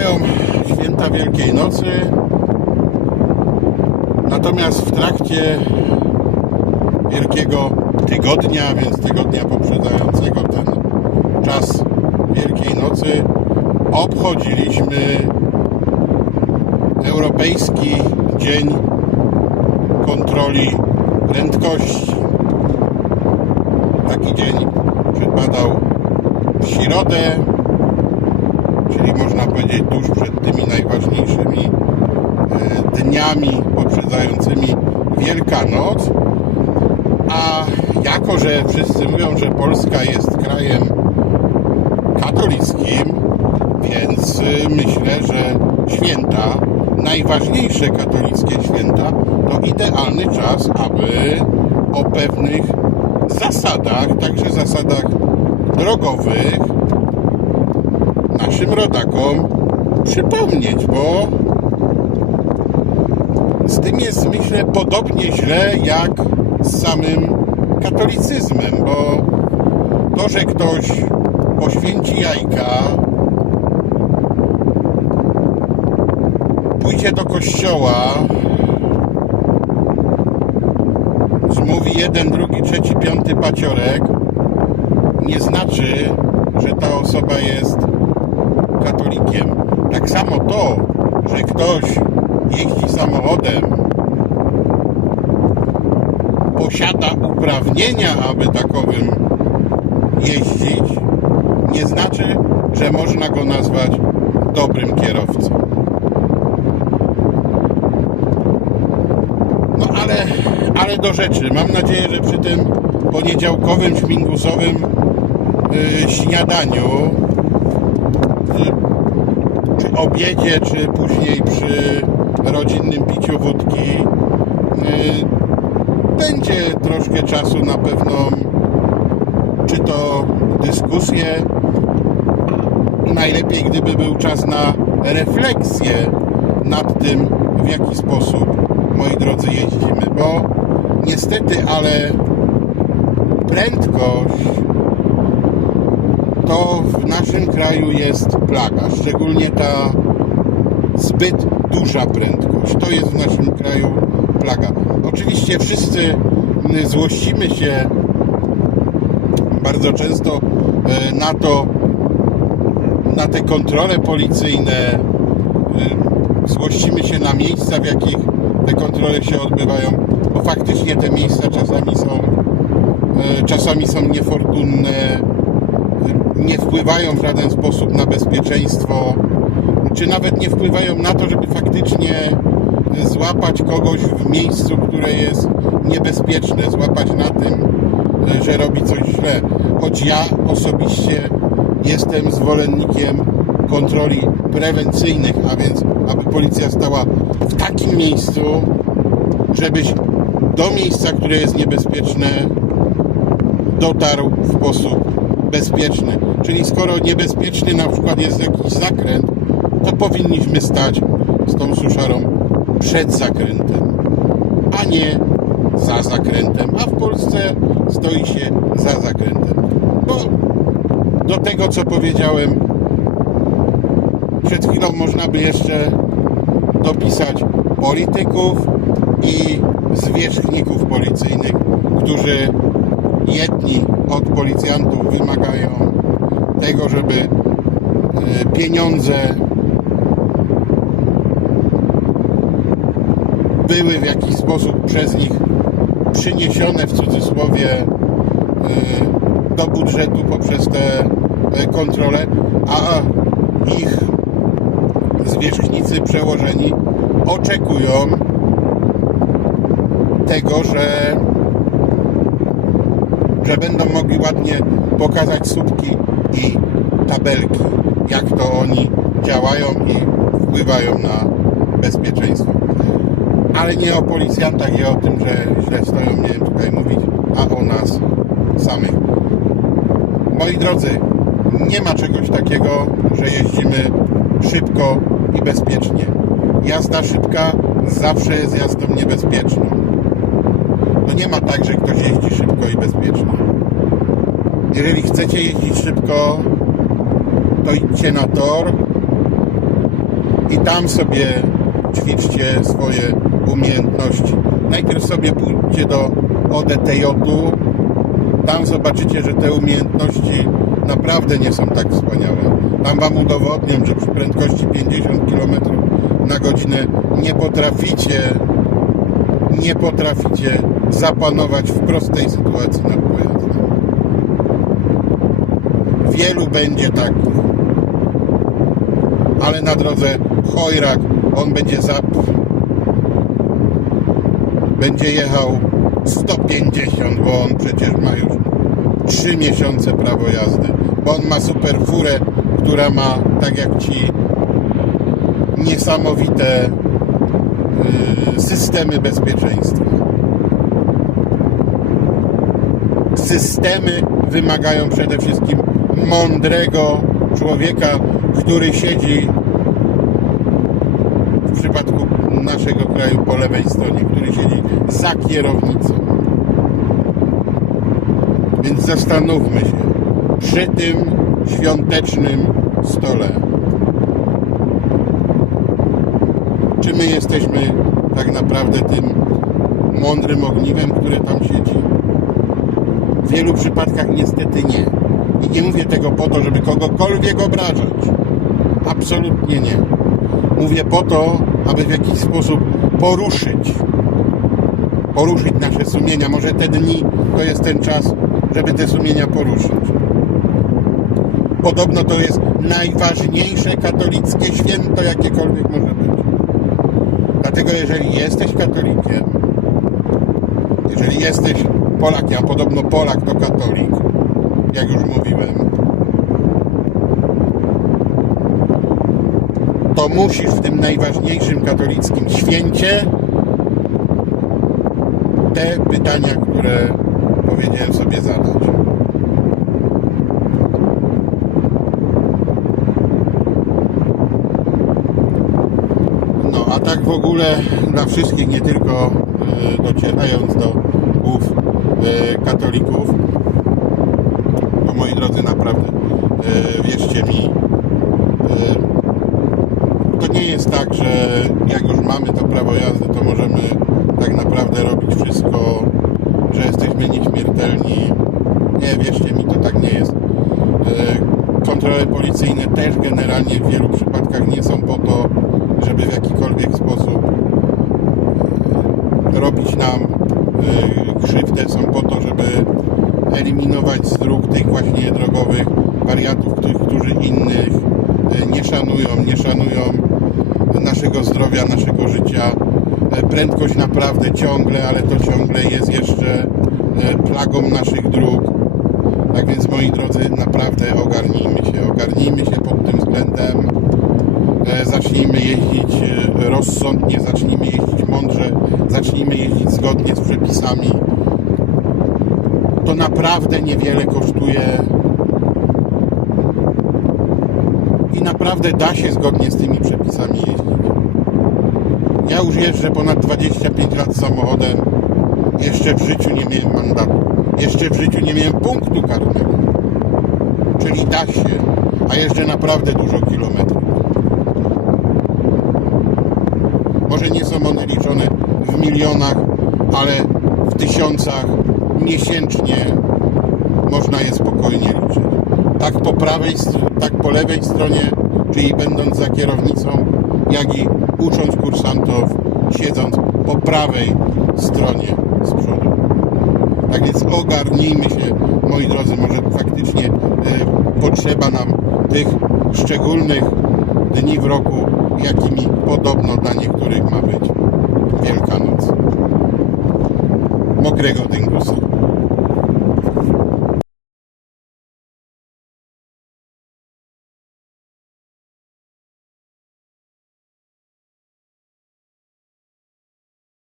trwają święta Wielkiej Nocy. Natomiast w trakcie Wielkiego Tygodnia, więc tygodnia poprzedzającego ten czas Wielkiej Nocy, obchodziliśmy Europejski Dzień Kontroli Prędkości. Taki dzień przypadał w środę, czyli można powiedzieć Wielkanoc. A jako, że wszyscy mówią, że Polska jest krajem katolickim, więc y, myślę, że święta, najważniejsze katolickie święta, to idealny czas, aby o pewnych zasadach, także zasadach drogowych, naszym rodakom przypomnieć, bo z tym jest myślę podobnie źle jak z samym katolicyzmem, bo to, że ktoś poświęci jajka, pójdzie do kościoła, zmówi jeden, drugi, trzeci, piąty paciorek, nie znaczy, że ta osoba jest katolikiem. Tak samo to, że ktoś jeździ samochodem, posiada uprawnienia, aby takowym jeździć, nie znaczy, że można go nazwać dobrym kierowcą. No ale, ale do rzeczy. Mam nadzieję, że przy tym poniedziałkowym, śmigusowym yy, śniadaniu, y, czy obiedzie, czy później przy rodzinnym piciu wódki, yy, będzie troszkę czasu na pewną, czy to dyskusję, najlepiej gdyby był czas na refleksję nad tym, w jaki sposób, moi drodzy, jeździmy, bo niestety, ale prędkość to w naszym kraju jest plaga, szczególnie ta zbyt duża prędkość. To jest w naszym kraju plaga. Oczywiście wszyscy mm, złościmy się bardzo często e, na to, na te kontrole policyjne, e, złościmy się na miejsca, w jakich te kontrole się odbywają, bo faktycznie te miejsca czasami są e, czasami są niefortunne, nie wpływają w żaden sposób na bezpieczeństwo, czy nawet nie wpływają na to, żeby faktycznie złapać kogoś w miejscu, które jest niebezpieczne, złapać na tym, e, że robi coś źle. Choć ja osobiście jestem zwolennikiem kontroli prewencyjnych, a więc aby policja stała w takim miejscu, żebyś do miejsca, które jest niebezpieczne, dotarł w sposób bezpieczny. Czyli skoro niebezpieczny na przykład jest jakiś zakręt, to powinniśmy stać z tą suszarą przed zakrętem, a nie za zakrętem. A w Polsce stoi się za zakrętem. Bo do tego, co powiedziałem przed chwilą, można by jeszcze dopisać polityków i zwierzchników policyjnych, którzy jedni od policjantów wymagają tego, żeby e, pieniądze były w jakiś sposób przez nich przyniesione w cudzysłowie e, do budżetu poprzez te kontrole, a ich zwierzchnicy przełożeni oczekują tego, że, że będą mogli ładnie pokazać słupki i tabelki, jak to oni działają i wpływają na bezpieczeństwo. Ale nie o policjantach i o tym, że źle stoją, miałem tutaj mówić, a o nas samych. Moi drodzy, nie ma czegoś takiego, że jeździmy szybko i bezpiecznie. Jazda szybka zawsze jest jazdą niebezpieczną. To nie ma tak, że ktoś jeździ szybko i bezpiecznie. Jeżeli chcecie jeździć szybko, to idźcie na tor i tam sobie ćwiczcie swoje umiejętności. Najpierw sobie pójdźcie do ODTJ-u, tam zobaczycie, że te umiejętności naprawdę nie są tak wspaniałe. Tam Wam udowodnią, że przy prędkości 50 km na godzinę nie potraficie, nie potraficie zapanować w prostej sytuacji nad pojazdem. Wielu będzie takich. Ale na drodze Chojrak, on będzie zap... będzie jechał 150, bo on przecież ma już 3 miesiące prawo jazdy. Bo on ma super furę, która ma, tak jak ci, niesamowite yy, systemy bezpieczeństwa. Systemy wymagają przede wszystkim mądrego człowieka, który siedzi w przypadku naszego kraju po lewej stronie, który siedzi za kierownicą. Więc zastanówmy się przy tym świątecznym stole. Czy my jesteśmy tak naprawdę tym mądrym ogniwem, które tam siedzi? W wielu przypadkach niestety nie. I nie mówię tego po to, żeby kogokolwiek obrażać. Absolutnie nie. Mówię po to, aby w jakiś sposób poruszyć poruszyć nasze sumienia. Może te dni to jest ten czas, żeby te sumienia poruszyć. Podobno to jest najważniejsze katolickie święto, jakiekolwiek może być. Dlatego jeżeli jesteś katolikiem, jeżeli jesteś Polakiem, a podobno Polak to katolik, jak już mówiłem, to musisz w tym najważniejszym katolickim święcie te pytania, które powiedziałem sobie zadać. No, a tak w ogóle dla wszystkich, nie tylko y, docierając do głów y, katolików, to moi drodzy, naprawdę, y, wierzcie mi, y, to nie jest tak, że jak już mamy to prawo jazdy, to możemy tak naprawdę robić wszystko, że jesteśmy nieśmiertelni. Nie, wierzcie mi, to tak nie jest. E, Kontrole policyjne też generalnie w wielu przypadkach nie są po to, żeby w jakikolwiek sposób e, robić nam e, krzywdę, są po to, żeby eliminować z dróg tych właśnie drogowych wariatów, tych, którzy innych nie szanują, nie szanują naszego zdrowia, naszego życia. Prędkość naprawdę ciągle, ale to ciągle jest jeszcze plagą naszych dróg. Tak więc moi drodzy, naprawdę ogarnijmy się, ogarnijmy się pod tym względem. Zacznijmy jeździć rozsądnie, zacznijmy jeździć mądrze, zacznijmy jeździć zgodnie z przepisami. To naprawdę niewiele kosztuje i naprawdę da się zgodnie z tymi przepisami jeździć. Ja już jeżdżę ponad 25 lat samochodem. Jeszcze w życiu nie miałem mandatu. Jeszcze w życiu nie miałem punktu karnego. Czyli da się, a jeżdżę naprawdę dużo kilometrów. Może nie są one liczone w milionach, ale w tysiącach miesięcznie można je spokojnie liczyć. Tak po prawej, tak po lewej stronie, czyli będąc za kierownicą, jak i ucząc kursantów, siedząc po prawej stronie z przodu. Tak więc ogarnijmy się, moi drodzy, może faktycznie y, potrzeba nam tych szczególnych dni w roku, jakimi podobno dla niektórych ma być Wielkanoc. Mokrego dyngusa.